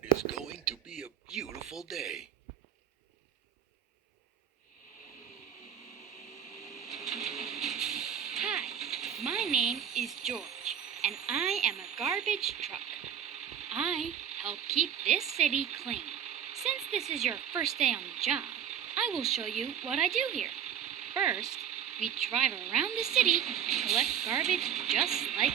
It is going to be a beautiful day. Hi, my name is George, and I am a garbage truck. I help keep this city clean. Since this is your first day on the job, I will show you what I do here. First, we drive around the city and collect garbage just like